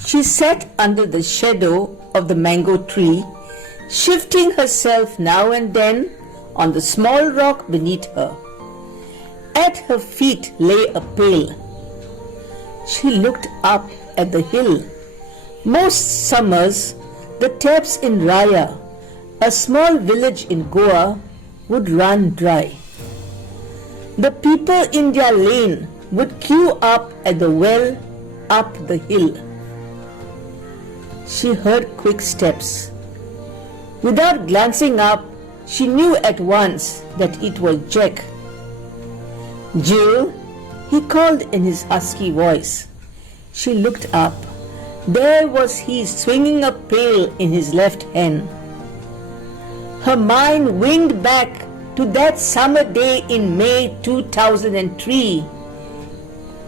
She sat under the shadow of the mango tree, shifting herself now and then on the small rock beneath her. At her feet lay a pail. She looked up at the hill. Most summers, the taps in Raya, a small village in Goa, would run dry. The people in their lane would queue up at the well up the hill. She heard quick steps. Without glancing up, she knew at once that it was Jack. "Jill," he called in his husky voice. She looked up. There was he swinging a pail in his left hand. Her mind winged back to that summer day in May 2003.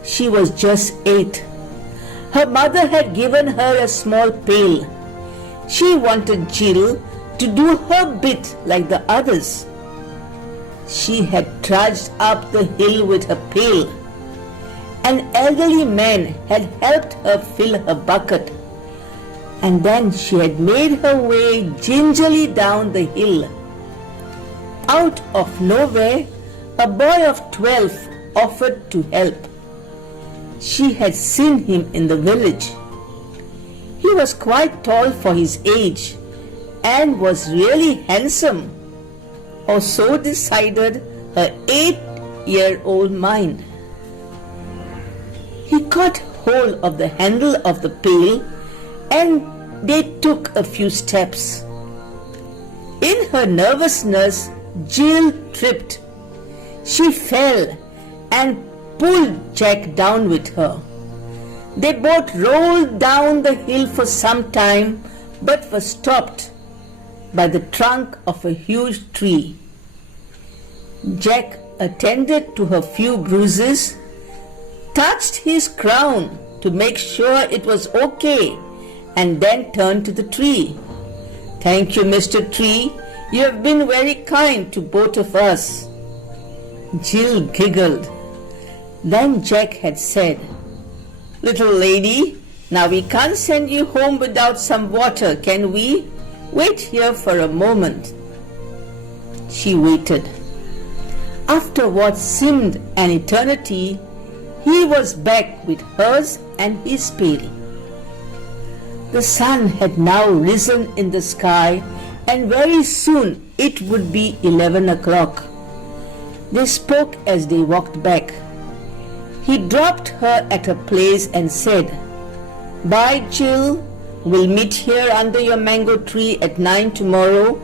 She was just 8. Her mother had given her a small pail. She wanted Jill to do her bit like the others. She had trudged up the hill with her pail. An elderly man had helped her fill her bucket, and then she had made her way gingerly down the hill. Out of nowhere, a boy of 12 offered to help. She had seen him in the village. He was quite tall for his age and was really handsome, or so decided her 8-year-old mind. He caught hold of the handle of the pail and they took a few steps. In her nervousness, Jill tripped. She fell and pulled Jack down with her. They both rolled down the hill for some time but were stopped by the trunk of a huge tree. Jack attended to her few bruises, touched his crown to make sure it was okay, and then turned to the tree. "Thank you, Mr. Tree. You have been very kind to both of us." Jill giggled. Then Jack had said, "Little lady, now we can't send you home without some water, can we? Wait here for a moment." She waited. After what seemed an eternity, he was back with hers and his pail. The sun had now risen in the sky, and very soon it would be 11 o'clock. They spoke as they walked back. He dropped her at her place and said, "Bye, Jill. We'll meet here under your mango tree at 9 tomorrow."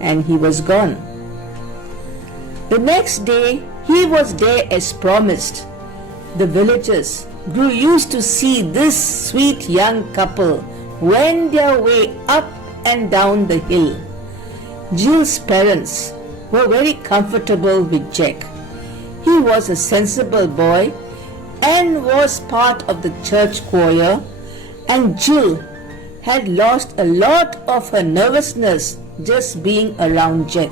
And he was gone. The next day, he was there as promised. The villagers grew used to see this sweet young couple wend their way up and down the hill. Jill's parents were very comfortable with Jack. He was a sensible boy and was part of the church choir, and Jill had lost a lot of her nervousness just being around Jack.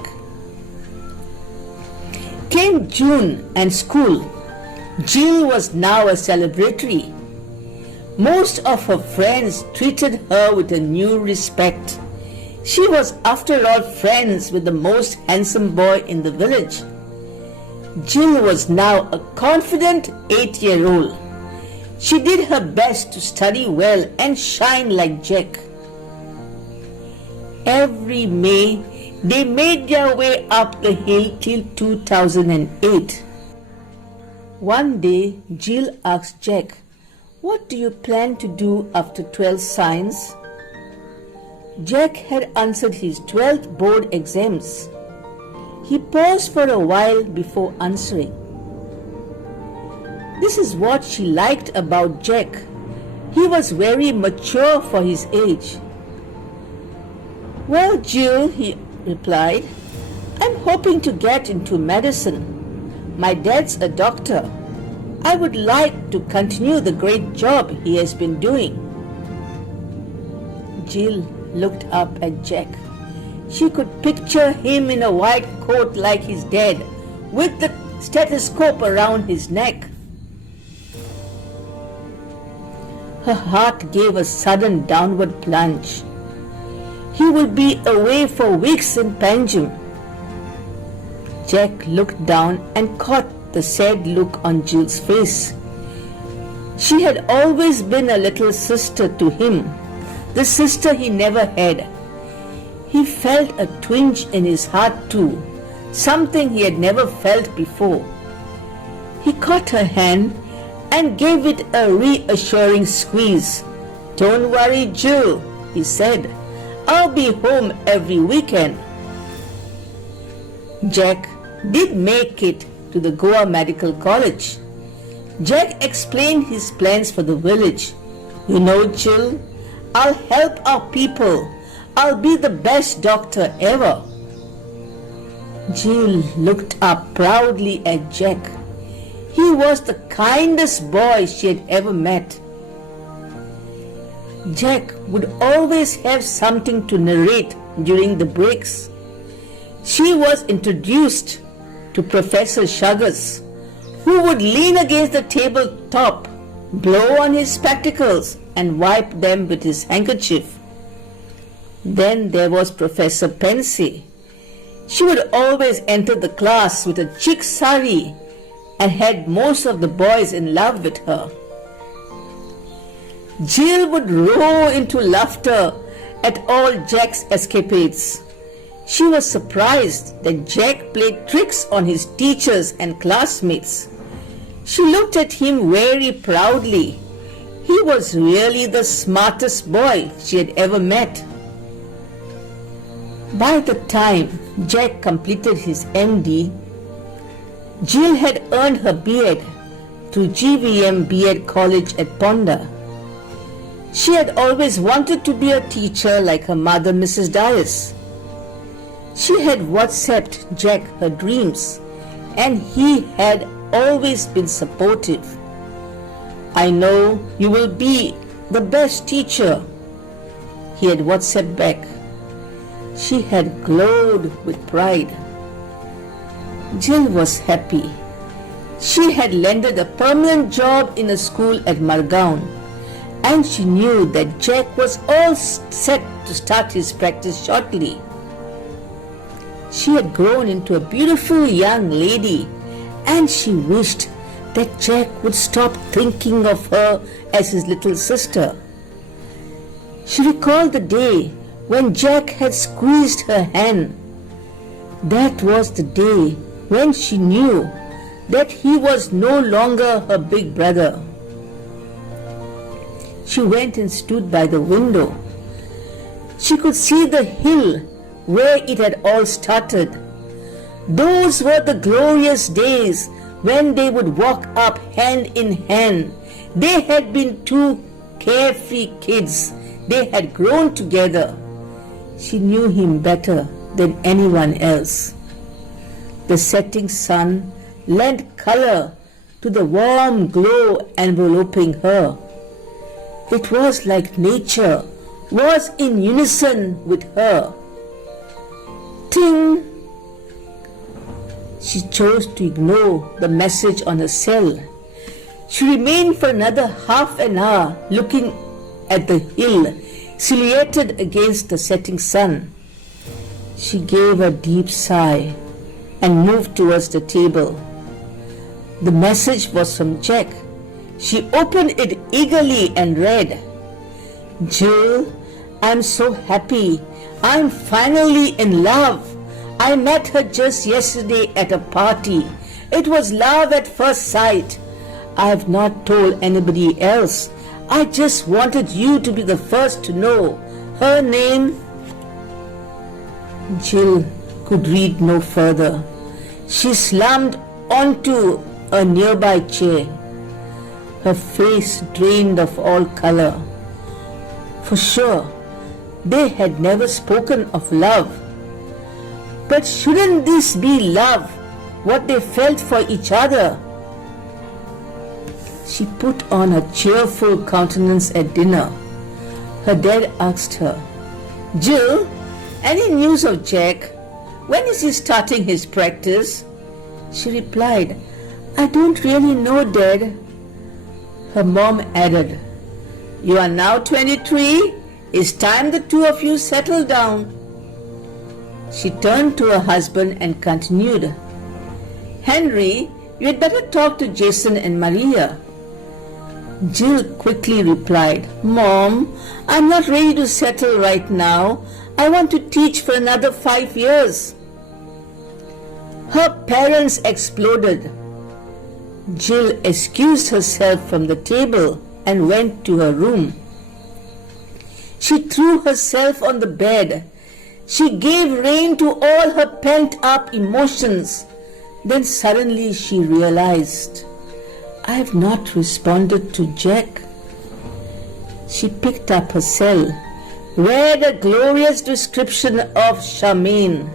Came June and school. Jill was now a celebrity. Most of her friends treated her with a new respect. She was, after all, friends with the most handsome boy in the village. Jill was now a confident 8-year-old. She did her best to study well and shine like Jack. Every May, they made their way up the hill till 2008. One day, Jill asked Jack, "What do you plan to do after 12 science?" Jack had answered his 12th board exams. He paused for a while before answering. This is what she liked about Jack. He was very mature for his age. "Well, Jill," he replied, "I'm hoping to get into medicine. My dad's a doctor. I would like to continue the great job he has been doing." Jill looked up at Jack. She could picture him in a white coat like his dad, with the stethoscope around his neck. Her heart gave a sudden downward plunge. He would be away for weeks in Panjim. Jack looked down and caught the sad look on Jill's face. She had always been a little sister to him, the sister he never had. He felt a twinge in his heart too, something he had never felt before. He caught her hand and gave it a reassuring squeeze. "Don't worry, Jill," he said. "I'll be home every weekend." Jack did make it to the Goa Medical College. Jack explained his plans for the village. "You know, Jill, I'll help our people. I'll be the best doctor ever." Jill looked up proudly at Jack. He was the kindest boy she had ever met. Jack would always have something to narrate during the breaks. She was introduced to Professor Shuggers, who would lean against the tabletop, blow on his spectacles, and wipe them with his handkerchief. Then there was Professor Pensy. She would always enter the class with a chic sari and had most of the boys in love with her. Jill would roar into laughter at all Jack's escapades. She was surprised that Jack played tricks on his teachers and classmates. She looked at him very proudly. He was really the smartest boy she had ever met. By the time Jack completed his MD, Jill had earned her B.Ed through GVM B.Ed College at Ponda. She had always wanted to be a teacher like her mother, Mrs. Dias. She had WhatsApped Jack her dreams, and he had always been supportive. "I know you will be the best teacher," he had WhatsApped back. She had glowed with pride. Jill was happy. She had landed a permanent job in a school at Margaon, and she knew that Jack was all set to start his practice shortly. She had grown into a beautiful young lady, and she wished that Jack would stop thinking of her as his little sister. She recalled the day when Jack had squeezed her hand. That was the day when she knew that he was no longer her big brother. She went and stood by the window. She could see the hill where it had all started. Those were the glorious days when they would walk up hand in hand. They had been two carefree kids. They had grown together. She knew him better than anyone else. The setting sun lent color to the warm glow enveloping her. It was like nature was in unison with her. Ting! She chose to ignore the message on her cell. She remained for another half an hour looking at the hill silhouetted against the setting sun. She gave a deep sigh and moved towards the table. The message was from Jack. She opened it eagerly and read, "Jill, I'm so happy. I'm finally in love. I met her just yesterday at a party. It was love at first sight. I have not told anybody else. I just wanted you to be the first to know. Her name..." Jill could read no further. She slumped onto a nearby chair, her face drained of all color. For sure, they had never spoken of love. But shouldn't this be love, what they felt for each other? She put on a cheerful countenance at dinner. Her dad asked her, "Jill, any news of Jack? When is he starting his practice?" She replied, "I don't really know, Dad." Her mom added, You are now 23. It's time the two of you settle down. She turned to her husband and continued, Henry, you had better talk to Jason and Maria. Jill quickly replied, Mom, I'm not ready to settle right now. I want to teach for another 5 years. Her parents exploded. Jill excused herself from the table and went to her room. She threw herself on the bed. She gave rein to all her pent-up emotions. Then suddenly she realized, I have not responded to Jack. She picked up her cell, read a glorious description of Charmaine.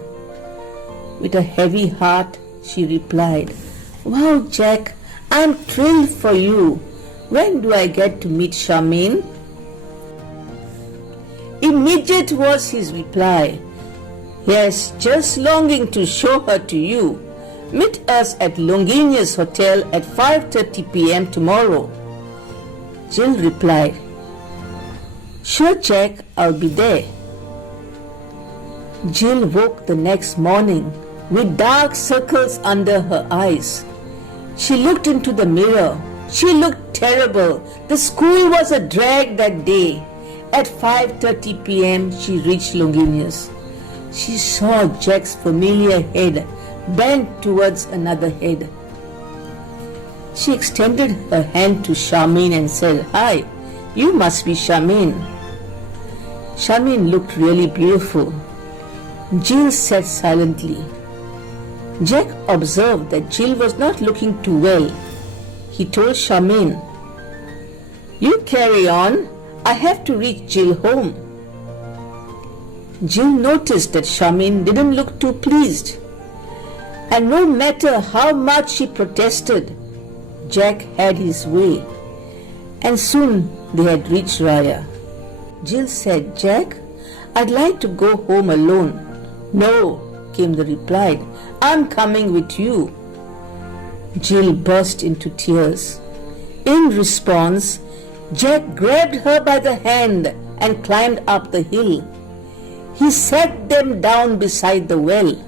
With a heavy heart, she replied, Wow, Jack, I'm thrilled for you. When do I get to meet Charmaine? Immediate was his reply. Yes, just longing to show her to you. Meet us at Longinius Hotel at 5:30 p.m. tomorrow. Jill replied, Sure, Jack, I'll be there. Jill woke the next morning with dark circles under her eyes. She looked into the mirror. She looked terrible. The school was a drag that day. At 5:30 p.m. she reached Longinius. She saw Jack's familiar head bent towards another head. She extended her hand to Charmaine and said, Hi, you must be Charmaine. Charmaine looked really beautiful. Jill sat silently. Jack observed that Jill was not looking too well. He told Charmaine, You carry on. I have to reach Jill home. Jill noticed that Charmaine didn't look too pleased. And no matter how much she protested, Jack had his way. And soon they had reached Raya. Jill said, Jack, I'd like to go home alone. No, came the reply. I'm coming with you. Jill burst into tears. In response, Jack grabbed her by the hand and climbed up the hill. He sat them down beside the well.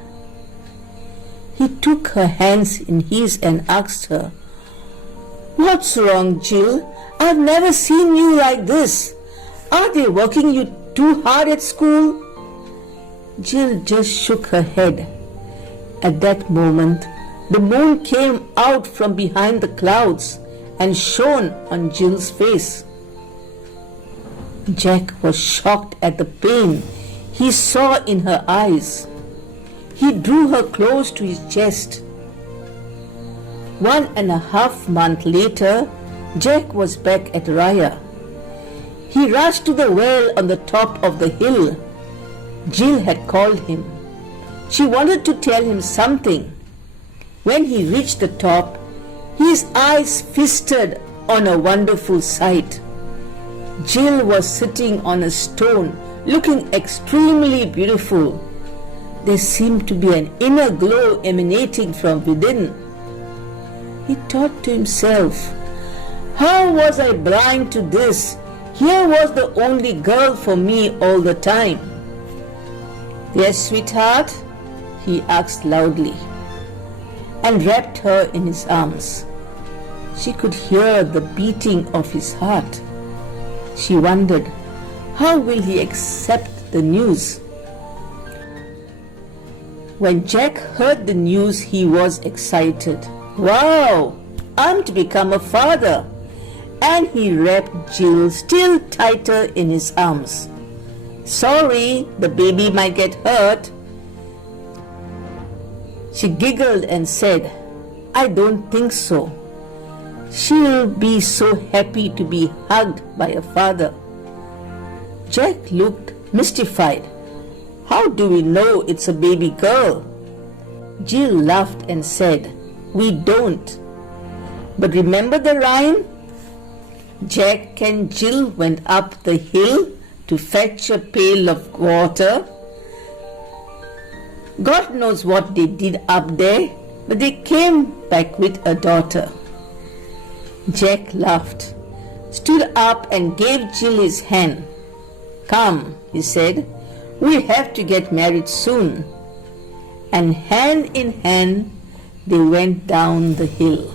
He took her hands in his and asked her, What's wrong, Jill? I've never seen you like this. Are they working you too hard at school? Jill just shook her head. At that moment, the moon came out from behind the clouds and shone on Jill's face. Jack was shocked at the pain he saw in her eyes. He drew her close to his chest. 1.5 months later, Jack was back at Raya. He rushed to the well on the top of the hill. Jill had called him. She wanted to tell him something. When he reached the top, his eyes feasted on a wonderful sight. Jill was sitting on a stone, looking extremely beautiful. There seemed to be an inner glow emanating from within. He thought to himself, How was I blind to this? Here was the only girl for me all the time. Yes, sweetheart, he asked loudly, and wrapped her in his arms. She could hear the beating of his heart. She wondered, how will he accept the news? When Jack heard the news, he was excited. Wow, I'm to become a father. And he wrapped Jill still tighter in his arms. Sorry, the baby might get hurt. She giggled and said, I don't think so. She'll be so happy to be hugged by a father. Jack looked mystified. How do we know it's a baby girl? Jill laughed and said, We don't. But remember the rhyme? Jack and Jill went up the hill to fetch a pail of water. God knows what they did up there, but they came back with a daughter. Jack laughed. stood up and gave Jill his hand. "Come," he said, "we have to get married soon." And hand in hand they went down the hill.